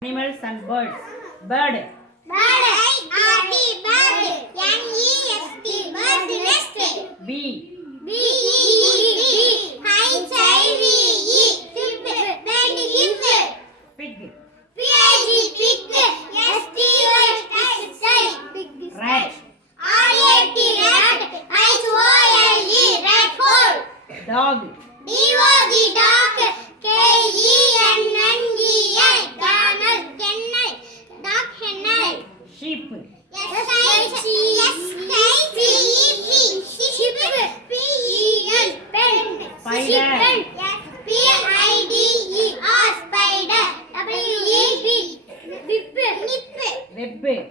Animals and birds. Bird. Bird. I-R-D. Bird. N-E-S-T. Bird nest. Bee. B-E-E-D. H-I-V-E. Hip. Bird hip. Pig. P-I-G. Pig. S-T-O-X. Rat. R-A-T. Rat. H-O-L-E. Rat hole. Dog. D-O-G. Dog. K-E-N-N-E-L. Camel. Kennel. Dog kennel. Sheep. S-H-E-P. Sheep. P-E-N. Pen. Spider. P-I-D-E-R. Spider. W-E-B. Whip. Web.